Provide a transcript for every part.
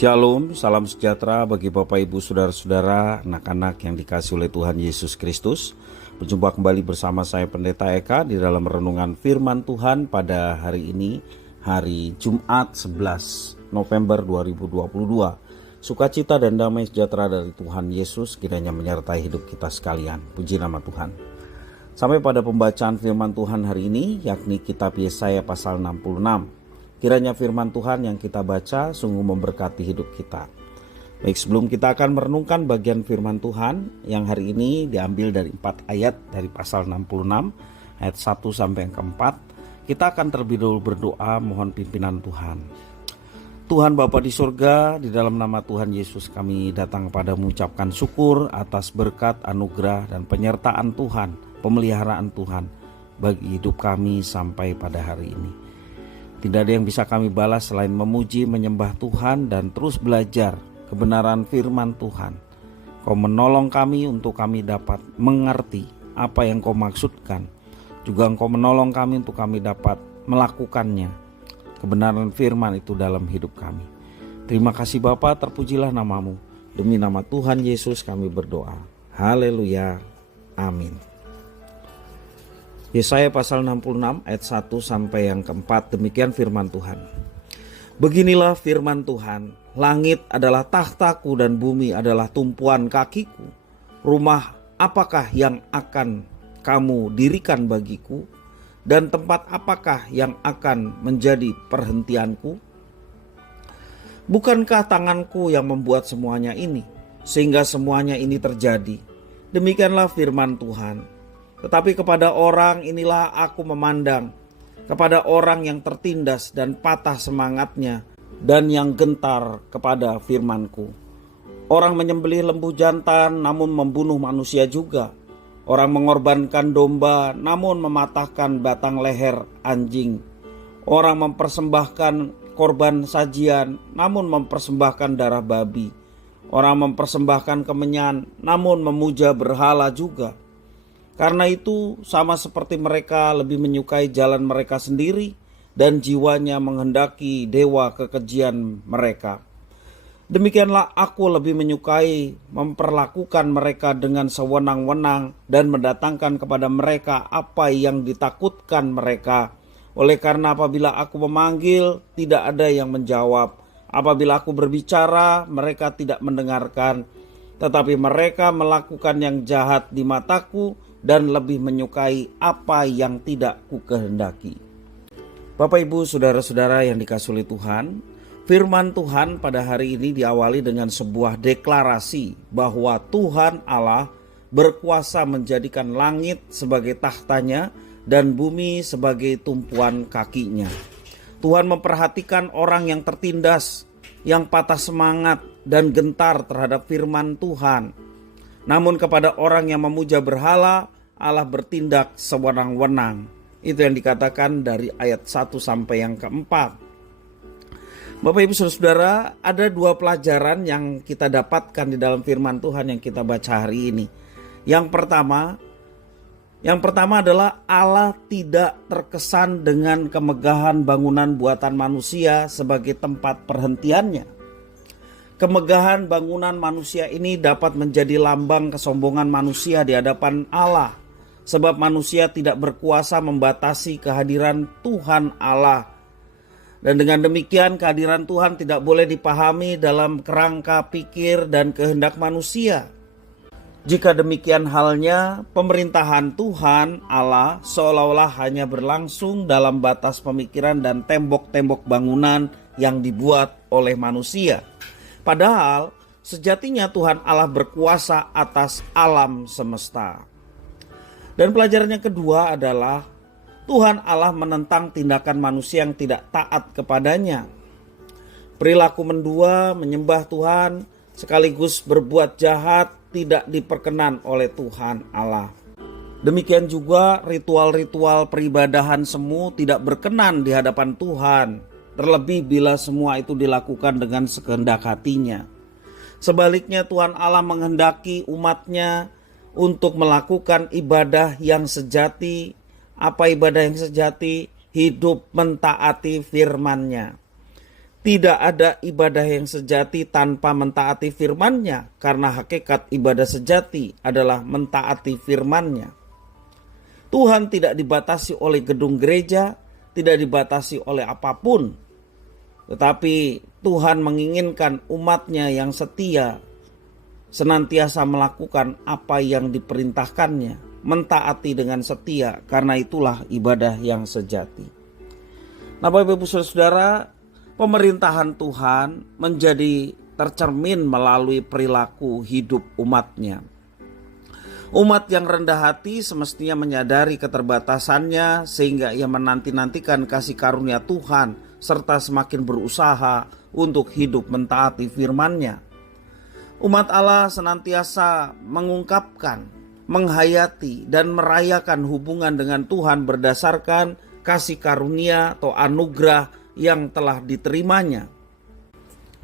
Shalom, salam sejahtera bagi Bapak Ibu Saudara-saudara, anak-anak yang dikasihi oleh Tuhan Yesus Kristus. Berjumpa kembali bersama saya Pendeta Eka di dalam renungan firman Tuhan pada hari ini, hari Jumat 11 November 2022. Sukacita dan damai sejahtera dari Tuhan Yesus kiranya menyertai hidup kita sekalian. Puji nama Tuhan. Sampai pada pembacaan firman Tuhan hari ini, yakni kitab Yesaya pasal 66. Kiranya firman Tuhan yang kita baca sungguh memberkati hidup kita. Baik, sebelum kita akan merenungkan bagian firman Tuhan yang hari ini diambil dari 4 ayat dari pasal 66 ayat 1 sampai yang keempat, kita akan terlebih dahulu berdoa mohon pimpinan Tuhan. Tuhan Bapa di surga, di dalam nama Tuhan Yesus kami datang kepada mengucapkan syukur atas berkat, anugerah dan penyertaan Tuhan, pemeliharaan Tuhan bagi hidup kami sampai pada hari ini. Tidak ada yang bisa kami balas selain memuji, menyembah Tuhan dan terus belajar kebenaran firman Tuhan. Kau menolong kami untuk kami dapat mengerti apa yang Kau maksudkan. Juga Engkau menolong kami untuk kami dapat melakukannya. Kebenaran firman itu dalam hidup kami. Terima kasih Bapa, terpujilah namamu. Demi nama Tuhan Yesus kami berdoa. Haleluya. Amin. Yesaya pasal 66 ayat 1 sampai yang keempat, demikian firman Tuhan. Beginilah firman Tuhan, langit adalah tahtaku dan bumi adalah tumpuan kakiku. Rumah apakah yang akan kamu dirikan bagiku? Dan tempat apakah yang akan menjadi perhentianku? Bukankah tanganku yang membuat semuanya ini, sehingga semuanya ini terjadi? Demikianlah firman Tuhan. Tetapi kepada orang inilah aku memandang, kepada orang yang tertindas dan patah semangatnya, dan yang gentar kepada firmanku. Orang menyembelih lembu jantan namun membunuh manusia juga. Orang mengorbankan domba namun mematahkan batang leher anjing. Orang mempersembahkan korban sajian namun mempersembahkan darah babi. Orang mempersembahkan kemenyan namun memuja berhala juga. Karena itu sama seperti mereka lebih menyukai jalan mereka sendiri dan jiwanya menghendaki dewa kekejian mereka. Demikianlah aku lebih menyukai memperlakukan mereka dengan sewenang-wenang dan mendatangkan kepada mereka apa yang ditakutkan mereka. Oleh karena apabila aku memanggil tidak ada yang menjawab. Apabila aku berbicara mereka tidak mendengarkan. Tetapi mereka melakukan yang jahat di mataku dan lebih menyukai apa yang tidak kukehendaki. Bapak Ibu Saudara-saudara yang dikasihi Tuhan, firman Tuhan pada hari ini diawali dengan sebuah deklarasi bahwa Tuhan Allah berkuasa menjadikan langit sebagai tahtanya dan bumi sebagai tumpuan kakinya. Tuhan memperhatikan orang yang tertindas, yang patah semangat dan gentar terhadap firman Tuhan. Namun kepada orang yang memuja berhala, Allah bertindak sewenang-wenang. Itu yang dikatakan dari ayat 1 sampai yang keempat. Bapak Ibu Saudara, ada dua pelajaran yang kita dapatkan di dalam firman Tuhan yang kita baca hari ini. Yang pertama adalah Allah tidak terkesan dengan kemegahan bangunan buatan manusia sebagai tempat perhentiannya. Kemegahan bangunan manusia ini dapat menjadi lambang kesombongan manusia di hadapan Allah. Sebab manusia tidak berkuasa membatasi kehadiran Tuhan Allah. Dan dengan demikian kehadiran Tuhan tidak boleh dipahami dalam kerangka pikir dan kehendak manusia. Jika demikian halnya, pemerintahan Tuhan Allah seolah-olah hanya berlangsung dalam batas pemikiran dan tembok-tembok bangunan yang dibuat oleh manusia. Padahal sejatinya Tuhan Allah berkuasa atas alam semesta. Dan pelajaran yang kedua adalah Tuhan Allah menentang tindakan manusia yang tidak taat kepadanya. Perilaku mendua, menyembah Tuhan sekaligus berbuat jahat tidak diperkenan oleh Tuhan Allah. Demikian juga ritual-ritual peribadahan semu tidak berkenan di hadapan Tuhan. Terlebih bila semua itu dilakukan dengan sekehendak hatinya. Sebaliknya Tuhan Allah menghendaki umatnya untuk melakukan ibadah yang sejati. Apa ibadah yang sejati? Hidup mentaati firman-Nya. Tidak ada ibadah yang sejati tanpa mentaati firman-Nya, karena hakikat ibadah sejati adalah mentaati firman-Nya. Tuhan tidak dibatasi oleh gedung gereja, tidak dibatasi oleh apapun. Tetapi Tuhan menginginkan umat-Nya yang setia senantiasa melakukan apa yang diperintahkannya, mentaati dengan setia, karena itulah ibadah yang sejati. Nah, Bapak Ibu Saudara, pemerintahan Tuhan menjadi tercermin melalui perilaku hidup umat-Nya. Umat yang rendah hati semestinya menyadari keterbatasannya sehingga ia menanti-nantikan kasih karunia Tuhan serta semakin berusaha untuk hidup mentaati firman-Nya. Umat Allah senantiasa mengungkapkan, menghayati dan merayakan hubungan dengan Tuhan berdasarkan kasih karunia atau anugerah yang telah diterimanya.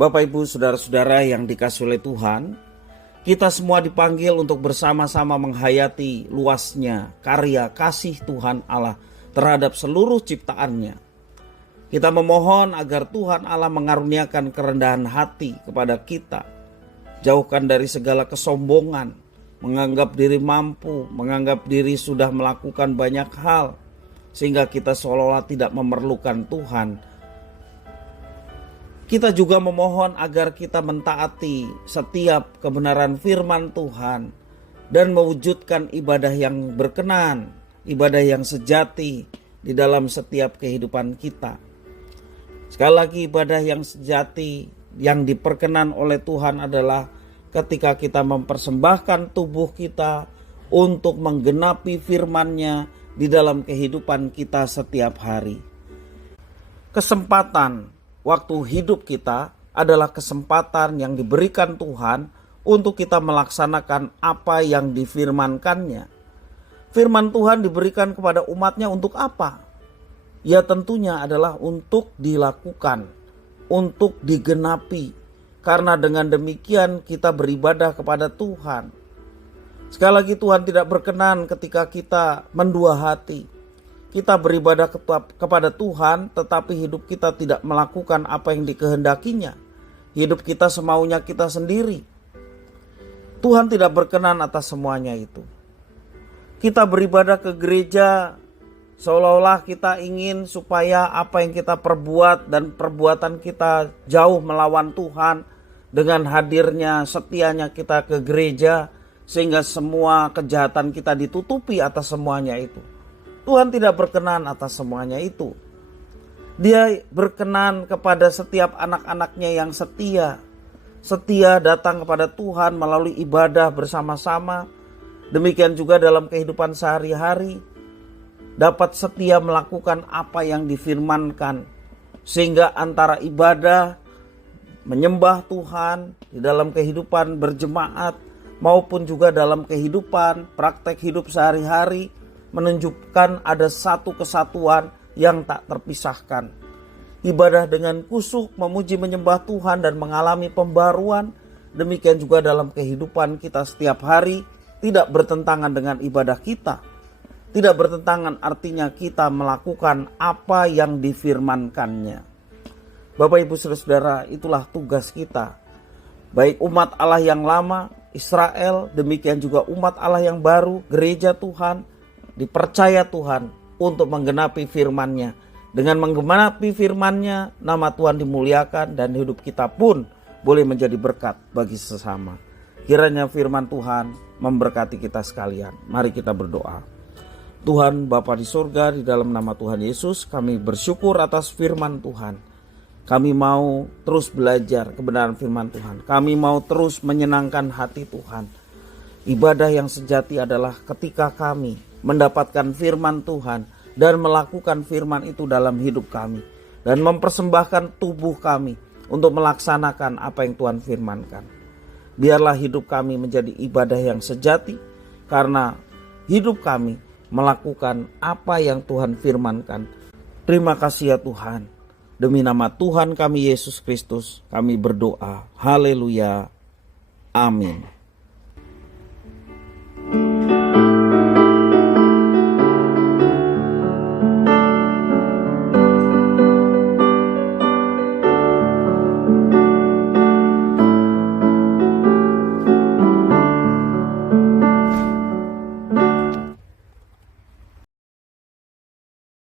Bapak Ibu Saudara-saudara yang dikasihi oleh Tuhan, kita semua dipanggil untuk bersama-sama menghayati luasnya karya kasih Tuhan Allah terhadap seluruh ciptaannya. Kita memohon agar Tuhan Allah mengaruniakan kerendahan hati kepada kita. Jauhkan dari segala kesombongan, menganggap diri mampu, menganggap diri sudah melakukan banyak hal, sehingga kita seolah-olah tidak memerlukan Tuhan. Kita juga memohon agar kita mentaati setiap kebenaran firman Tuhan dan mewujudkan ibadah yang berkenan, ibadah yang sejati di dalam setiap kehidupan kita. Sekali lagi, ibadah yang sejati yang diperkenan oleh Tuhan adalah ketika kita mempersembahkan tubuh kita untuk menggenapi firman-Nya di dalam kehidupan kita setiap hari. Kesempatan waktu hidup kita adalah kesempatan yang diberikan Tuhan untuk kita melaksanakan apa yang difirmankannya. Firman Tuhan diberikan kepada umat-Nya untuk apa? Ya tentunya adalah untuk dilakukan, untuk digenapi. Karena dengan demikian kita beribadah kepada Tuhan. Sekali lagi, Tuhan tidak berkenan ketika kita mendua hati. Kita beribadah kepada Tuhan tetapi hidup kita tidak melakukan apa yang dikehendakinya. Hidup kita semaunya kita sendiri. Tuhan tidak berkenan atas semuanya itu. Kita beribadah ke gereja seolah-olah kita ingin supaya apa yang kita perbuat dan perbuatan kita jauh melawan Tuhan. Dengan hadirnya setianya kita ke gereja sehingga semua kejahatan kita ditutupi atas semuanya itu. Tuhan tidak berkenan atas semuanya itu. Dia berkenan kepada setiap anak-anaknya yang setia. Setia datang kepada Tuhan melalui ibadah bersama-sama. Demikian juga dalam kehidupan sehari-hari. Dapat setia melakukan apa yang difirmankan. Sehingga antara ibadah, menyembah Tuhan di dalam kehidupan berjemaat maupun juga dalam kehidupan praktek hidup sehari-hari menunjukkan ada satu kesatuan yang tak terpisahkan. Ibadah dengan khusyuk memuji menyembah Tuhan dan mengalami pembaruan. Demikian juga dalam kehidupan kita setiap hari tidak bertentangan dengan ibadah kita. Tidak bertentangan artinya kita melakukan apa yang difirmankannya. Bapak Ibu Saudara, itulah tugas kita. Baik umat Allah yang lama, Israel, demikian juga umat Allah yang baru, gereja Tuhan, dipercaya Tuhan untuk menggenapi firman-Nya. Dengan menggenapi firman-Nya, nama Tuhan dimuliakan dan hidup kita pun boleh menjadi berkat bagi sesama. Kiranya firman Tuhan memberkati kita sekalian. Mari kita berdoa. Tuhan Bapa di surga, di dalam nama Tuhan Yesus, kami bersyukur atas firman Tuhan. Kami mau terus belajar kebenaran firman Tuhan. Kami mau terus menyenangkan hati Tuhan. Ibadah yang sejati adalah ketika kami mendapatkan firman Tuhan dan melakukan firman itu dalam hidup kami. Dan mempersembahkan tubuh kami untuk melaksanakan apa yang Tuhan firmankan. Biarlah hidup kami menjadi ibadah yang sejati karena hidup kami melakukan apa yang Tuhan firmankan. Terima kasih ya Tuhan. Demi nama Tuhan kami Yesus Kristus kami berdoa. Haleluya. Amin.